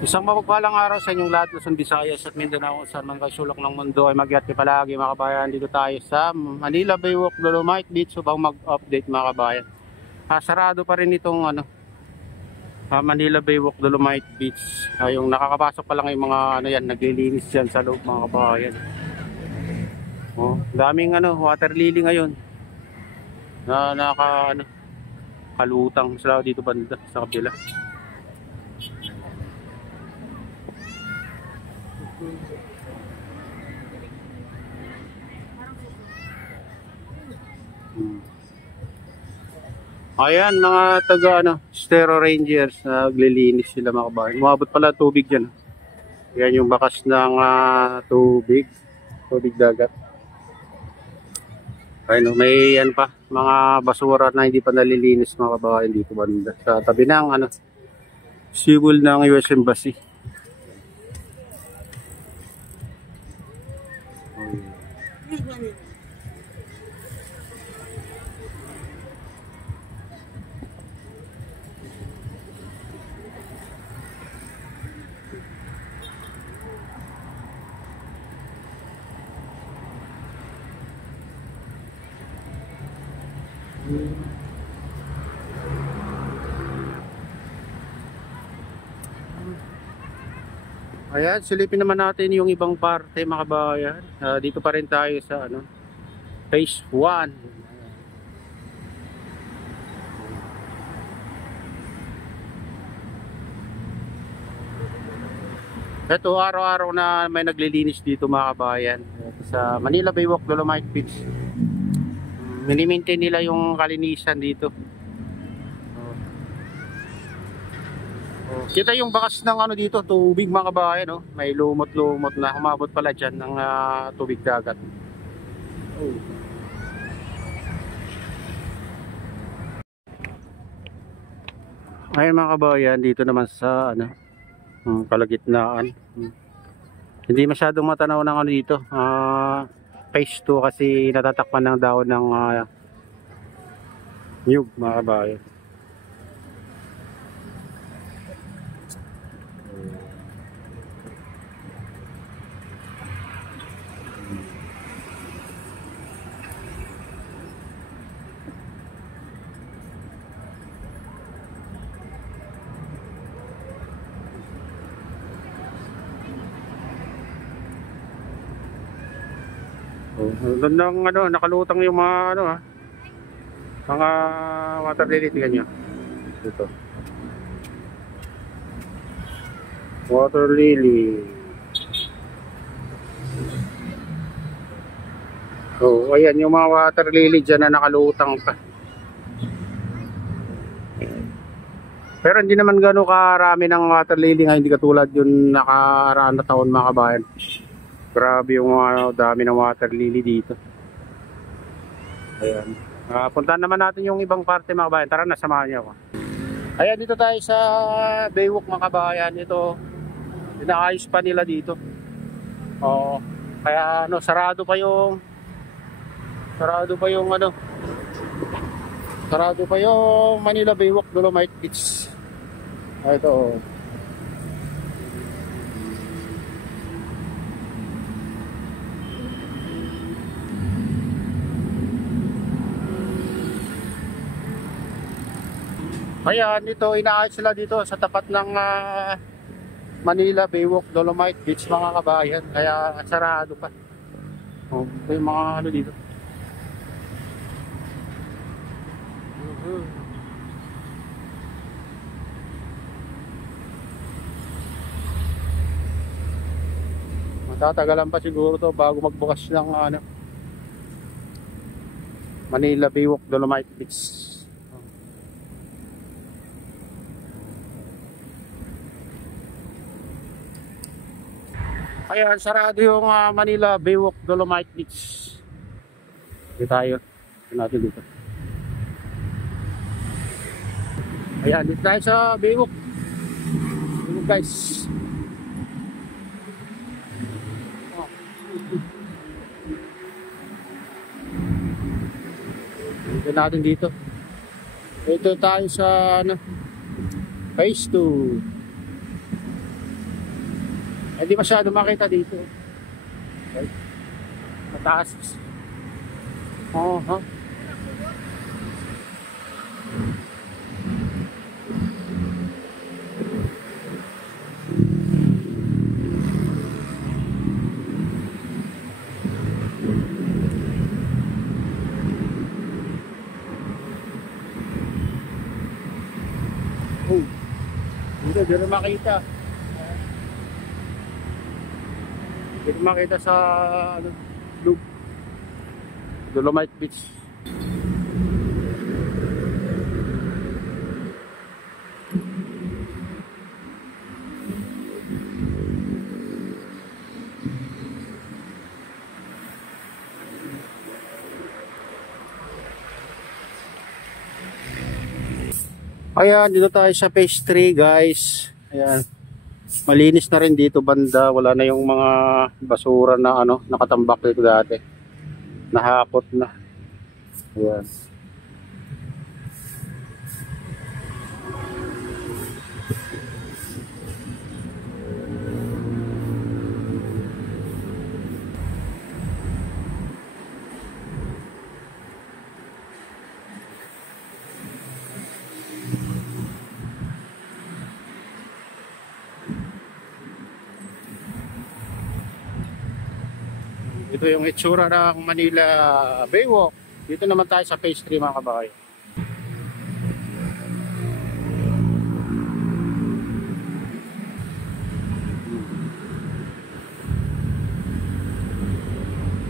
Isang mapagpalang araw sa inyong lahat, Luzon, Visayas at Mindanao, saan man kayo sulok ng mundo ay mag-iati palagi mga kabayan. Dito tayo sa Manila Baywalk, Dolomite Beach upang mag-update mga kabayan. Sarado pa rin itong Manila Baywalk, Dolomite Beach. Yung nakakapasok pa lang yung mga naglilinis dyan sa loob mga kabayan. Daming water lily ngayon na kalutang sila dito banda sa kabila. Ayan mga taga Stero Rangers, naglilinis sila mga kabayan. Umabot pala tubig dyan. Yan yung bakas ng tubig dagat. Ayun, may pa mga basura na hindi pa nalilinis mga kabayan dito banda sa tabi ng seawall ng US Embassy. Ayan, silipin naman natin yung ibang parte mga kabayan. Dito pa rin tayo sa phase 1. Ito araw-araw na may naglilinis dito mga kabayan sa Manila Baywalk, Dolomite Beach. Mini-maintain nila yung kalinisan dito. Kita yung bakas ng dito, tubig mga kabayan, may lumot-lumot na umabot pala dyan ng tubig dagat. Ayun mga kabayan, dito naman sa kalagitnaan. Hindi masyadong matanaw ng dito. Phase 2 kasi natatakpan ng daon ng nyug mga kabayan. Doon ng nakalutang yung mga mga water lily, tingnan nyo dito, water lily. Ayan yung mga water lily dyan na nakalutang pa, pero hindi naman gano'ng karami ng water lily nga, hindi katulad yung nakaraan na taon mga kabayan. Grabe yung dami ng water lily dito. Ayan. Puntahan naman natin yung ibang parte mga kabayan. Tara na, samahan niyo ako. Ayan, dito tayo sa Baywalk mga kabayan. Ito, inaayos pa nila dito. Kaya sarado pa yung Manila Baywalk, Dolomite Beach. Ito. Ayan, ito inaayos sila dito sa tapat ng Manila Baywalk, Dolomite Beach mga kabayan. Kaya sarado pa. Ito yung mga dito. Matatagalan pa siguro to bago magbukas ng Manila Baywalk, Dolomite Beach. Ayan, sarado yung Manila Baywalk, Dolomite Beach. Dito tayo. Natin dito. Ayan, dito tayo sa Baywalk. Dito guys. Dito natin dito. Ito tayo sa phase 2. Hindi masyado makita dito. Okay. Mataas. Oo, ha? Oh, hindi rin makita. Hindi rin makita sa ano, loop. Dolomite Beach. Ayan, dito tayo sa phase 3 guys. Ayan. Malinis na rin dito banda. Wala na yung mga basura na ano, nakatambak dito dati. Nahakot na. Ayan. Ito yung itsura ng Manila Baywalk. Dito naman tayo sa phase 3 mga kabahay.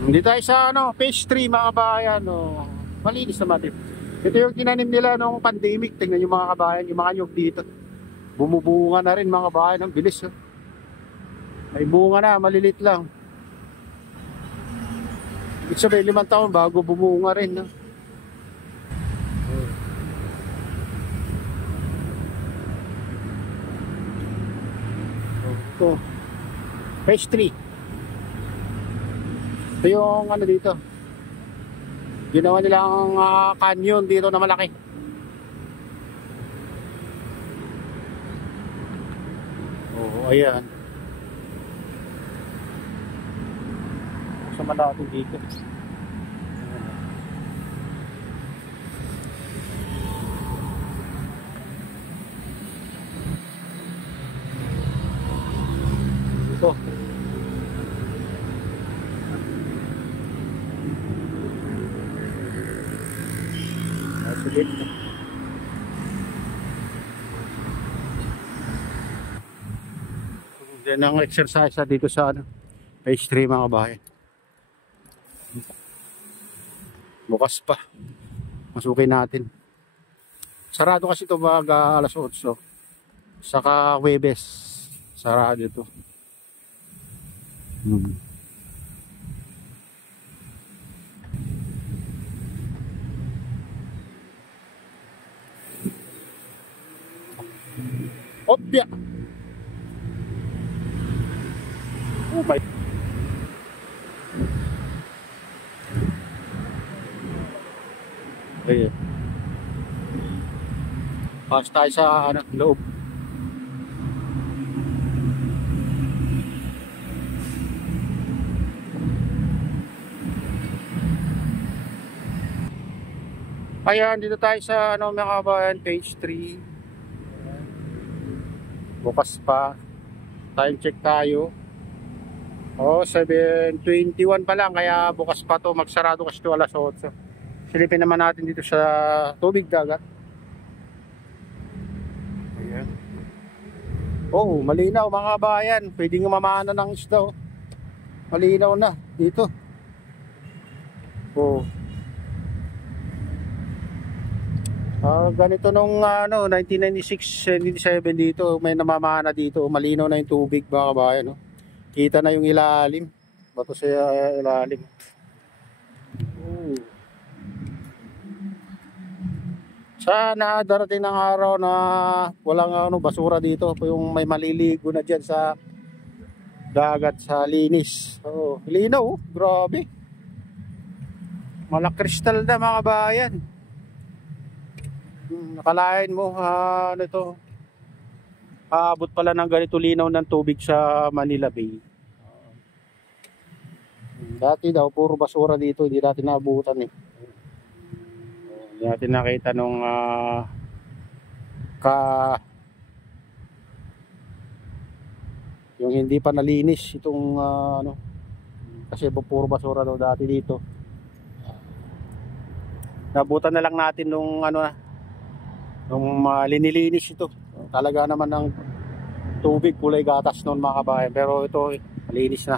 Hindi tayo sa ano, phase 3 mga kabayan. No. Malinis naman dito. Ito yung tinanim nila nung pandemic. Tingnan yung mga kabayan, yung mga nyug dito. Bumubunga na rin mga kabayan. Ang bilis. Oh. May bunga na, malilit lang. Ibig sabihin 5 taon bago bumunga rin. No? Ito. Phase 3. Ito yung ano dito. Ginawa nilang canyon dito na malaki. Oo, ayan. Sa malaki dito. Ito. Sige. Yan ang exercise dito sa ano, phase 3 mga kabayan. Bukas pa. Masukin natin. Sarado kasi ito alas 8. Saka Huwebes. Sarado ito. Opya. Oh my. Ayan. Pas tayo sa ano, loob. Ayan, dito tayo sa ano mga kabayan, page 3. Bukas pa. Time check tayo. Oh, 7:21 pa lang kaya bukas pa to, magsarado kasi to alas 8. Silipin naman natin dito sa tubig dagat. Ayan. Oh, malinaw mga kabayan. Pwedeng mamana ng isda. Oh. Malinaw na dito. Oh. Ganito nung 1996, 97 dito, may namamana dito, malinaw na yung tubig mga kabayan. No? Kita na yung ilalim, bato sa ilalim. Sana darating ng araw na walang basura dito, yung may maliligo na dyan sa dagat, sa linis. Linaw, grabe. Malakristal na mga kabayan. Nakalain mo ano ito, aabot pala ng ganito linaw ng tubig sa Manila Bay. Dati daw puro basura dito, hindi natin naabutan eh. Hindi natin nakita nung yung hindi pa nalinis itong ano, kasi puro basura daw dati dito. Nabutan na lang natin nung ano, nung linilinis ito. Talaga naman ng tubig kulay gatas noon mga kabayan, pero ito malinis na.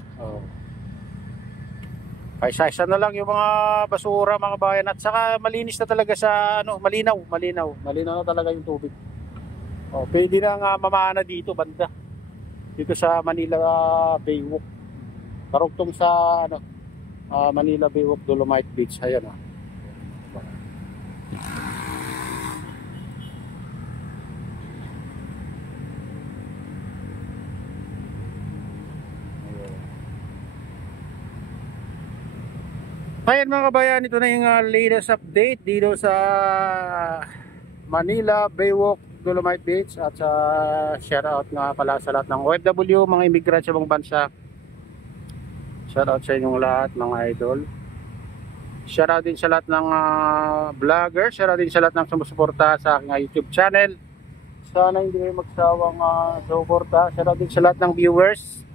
Kaysa-isa na lang yung mga basura mga kabayan, at saka malinis na talaga sa ano, malinaw na talaga yung tubig. Pwede na nga mamana dito banda. Dito sa Manila Baywalk. Karugtong sa ano, Manila Baywalk Dolomite Beach. Ayan ah. Ayan mga kabayan, ito na yung latest update dito sa Manila Baywalk Dolomite Beach. At sa shoutout nga pala sa lahat ng OFW, mga immigrant sa ibang bansa. Shoutout sa inyong lahat mga idol. Shoutout din sa lahat ng vlogger. Shoutout din sa lahat ng sumusuporta sa aking YouTube channel. Sana hindi kayo magsawang suporta. Shoutout din sa lahat ng viewers,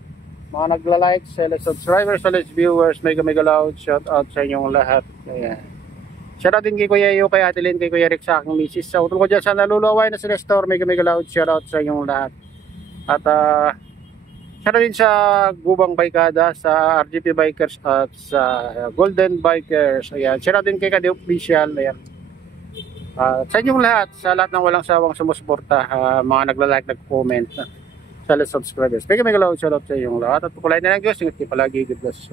mga nagla-like, sa subscribers, sa viewers. Mega loud shoutout sa inyong lahat. Ayan. Shoutout din kay Kuya Iyo, kay Ate Lynn, kay Kuya Rick, sa aking misis. Sa utol ko dyan sa nalulaway na sila store. Mega loud shoutout sa inyong lahat. At shoutout din sa Gubang Baykada, sa RGP Bikers, at sa Golden Bikers. Ayan. Shoutout din kay Kadi Official. Ayan. Sa inyong lahat, sa lahat ng walang sawang sumusuporta, mga nagla-like, nag-comment, sa lahat subscribers. Mega loud shoutout sa inyong lahat. At pukulay na lang Diyos, ingat kayo palagi. God bless.